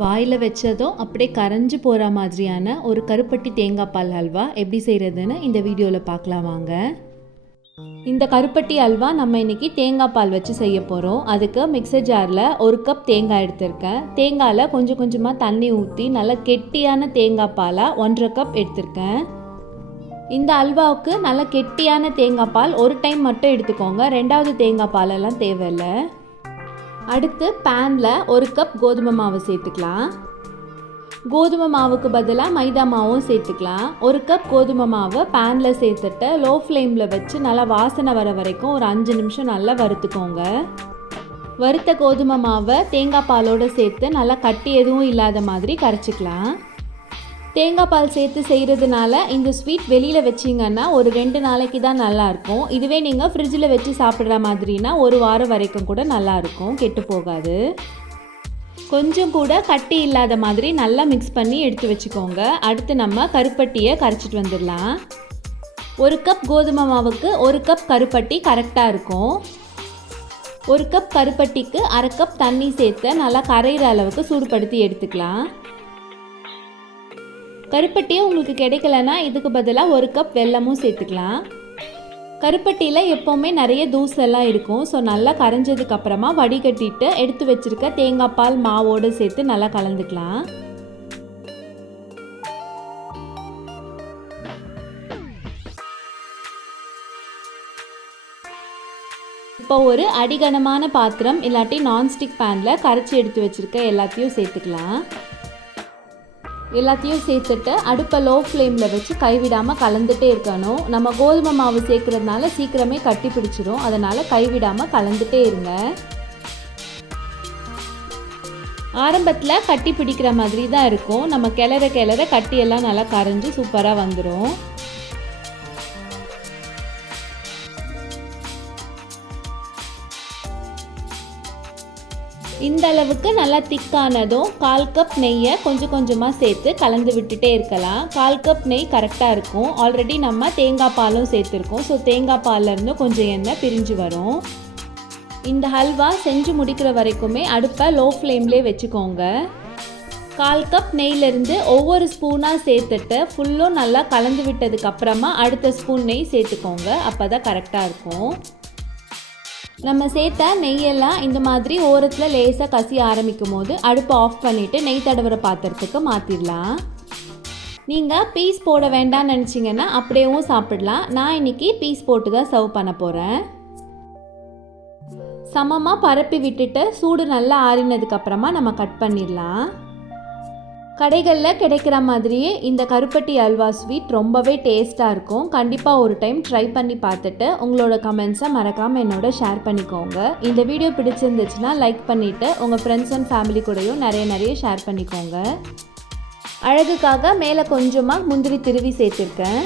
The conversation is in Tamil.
வாயில் வச்சதும் அப்படியே கரைஞ்சி போகிற மாதிரியான ஒரு கருப்பட்டி தேங்காய் பால் அல்வா எப்படி செய்கிறதுன்னு இந்த வீடியோவில் பார்க்கலாம் வாங்க. இந்த கருப்பட்டி அல்வா நம்ம இன்னைக்கு தேங்காய் பால் வச்சு செய்ய போகிறோம் அதுக்கு மிக்சர் ஜாரில் ஒரு கப் தேங்காய் எடுத்திருக்கேன். தேங்காயில் கொஞ்சம் கொஞ்சமாக தண்ணி ஊற்றி நல்லா கெட்டியான தேங்காய் பாலாக ஒன்றரை கப் எடுத்திருக்கேன். இந்த அல்வாவுக்கு நல்ல கெட்டியான தேங்காய் பால் ஒரு டைம் மட்டும் எடுத்துக்கோங்க. ரெண்டாவது தேங்காய் பாலெல்லாம் தேவையில்லை. அடுத்து பேனில் ஒரு கப் கோதுமை மாவு சேர்த்துக்கலாம். கோதுமை மாவுக்கு பதிலாக மைதா மாவும் சேர்த்துக்கலாம். ஒரு கப் கோதுமை மாவை பேனில் சேர்த்துட்டு லோ ஃப்ளேமில் வச்சு நல்லா வாசனை வர வரைக்கும் ஒரு அஞ்சு நிமிஷம் நல்லா வறுத்துக்கோங்க. வறுத்த கோதுமை மாவை தேங்காய் பாலோடு சேர்த்து நல்லா கட்டி எதுவும் இல்லாத மாதிரி கரைச்சிக்கலாம். தேங்காய் பால் சேர்த்து செய்கிறதுனால இந்த ஸ்வீட் வெளியில் வச்சிங்கன்னா ஒரு ரெண்டு நாளைக்கு தான் நல்லாயிருக்கும். இதுவே நீங்கள் ஃப்ரிட்ஜில் வச்சு சாப்பிட்ற மாதிரினா ஒரு வாரம் வரைக்கும் கூட நல்லாயிருக்கும். கெட்டு போகாது. கொஞ்சம் கூட கட்டி இல்லாத மாதிரி நல்லா மிக்ஸ் பண்ணி எடுத்து வச்சுக்கோங்க. அடுத்து நம்ம கருப்பட்டியை கரைச்சிட்டு வந்துடலாம். ஒரு கப் கோதுமை மாவுக்கு ஒரு கப் கருப்பட்டி கரெக்டாக இருக்கும். ஒரு கப் கருப்பட்டிக்கு அரை கப் தண்ணி சேர்த்து நல்லா கரையிற அளவுக்கு சூடுபடுத்தி எடுத்துக்கலாம். கருப்பட்டியே உங்களுக்கு கிடைக்கலனா இதுக்கு பதிலாக ஒரு கப் வெல்லமும் சேர்த்துக்கலாம். கருப்பட்டியில் எப்போவுமே நிறைய தூசெல்லாம் இருக்கும். ஸோ நல்லா கரைஞ்சதுக்கு அப்புறமா வடிகட்டிட்டு எடுத்து வச்சிருக்க தேங்காய் பால் மாவோடு சேர்த்து நல்லா கலந்துக்கலாம். இப்போ ஒரு அடிகனமான பாத்திரம் இல்லாட்டி நான்ஸ்டிக் பேனில் கரைச்சி எடுத்து வச்சுருக்க எல்லாத்தையும் சேர்த்துக்கலாம். எல்லாத்தையும் சேர்த்துட்டு அடுப்பை லோ ஃப்ளேமில் வச்சு கைவிடாமல் கலந்துட்டே இருக்கணும். நம்ம கோதுமை மாவு சேர்க்குறதுனால சீக்கிரமே கட்டி பிடிச்சிரும். அதனால் கைவிடாமல் கலந்துகிட்டே இருங்க. ஆரம்பத்தில் கட்டி பிடிக்கிற மாதிரி தான் இருக்கும். நம்ம கிளற கிளற கட்டியெல்லாம் நல்லா கரைஞ்சி சூப்பராக வந்துடும் இந்த அளவுக்கு நல்லா திக்கானதும் கால் கப் நெய்யை கொஞ்சம் கொஞ்சமாக சேர்த்து கலந்து விட்டுட்டே இருக்கலாம். கால் கப் நெய் கரெக்டாக இருக்கும். ஆல்ரெடி நம்ம தேங்காய் பாலும் சேர்த்துருக்கோம். ஸோ தேங்காய் பால்லேருந்து கொஞ்சம் எண்ணெய் பிரிஞ்சு வரும். இந்த ஹல்வா செஞ்சு முடிக்கிற வரைக்குமே அடுப்பை லோ ஃப்ளேம்லேயே வச்சுக்கோங்க. கால் கப் நெய்லேருந்து ஒவ்வொரு ஸ்பூனாக சேர்த்துட்டு ஃபுல்லும் நல்லா கலந்து விட்டதுக்கப்புறமா அடுத்த ஸ்பூன் நெய் சேர்த்துக்கோங்க. அப்போ தான் கரெக்டாக இருக்கும். நம்ம சேர்த்த நெய்யெல்லாம் இந்த மாதிரி ஓரத்தில் லேசாக கசி ஆரம்பிக்கும் போது அடுப்பை ஆஃப் பண்ணிவிட்டு நெய் தடவுற பாத்திரத்துக்கு மாற்றிடலாம் நீங்கள் பீஸ் போட வேண்டாம்னு நினச்சிங்கன்னா அப்படியேவும் சாப்பிடலாம். நான் இன்னைக்கு பீஸ் போட்டு தான் சர்வ் பண்ண போகிறேன் சமமாக பரப்பி விட்டுட்டு சூடு நல்லா ஆறினதுக்கப்புறமா நம்ம கட் பண்ணிடலாம் கடைகளில் கிடைக்கிற மாதிரியே இந்த கருப்பட்டி அல்வா ஸ்வீட் ரொம்பவே டேஸ்ட்டாக இருக்கும். கண்டிப்பாக ஒரு டைம் ட்ரை பண்ணி பார்த்துட்டு உங்களோட கமெண்ட்ஸை மறக்காமல் என்னோட ஷேர் பண்ணிக்கோங்க. இந்த வீடியோ பிடிச்சிருந்துச்சுன்னா லைக் பண்ணிவிட்டு உங்கள் ஃப்ரெண்ட்ஸ் அண்ட் ஃபேமிலி கூடயும் நிறைய நிறைய ஷேர் பண்ணிக்கோங்க. அழகுக்காக மேலே கொஞ்சமாக முந்திரி திருவி சேர்த்துருக்கேன்.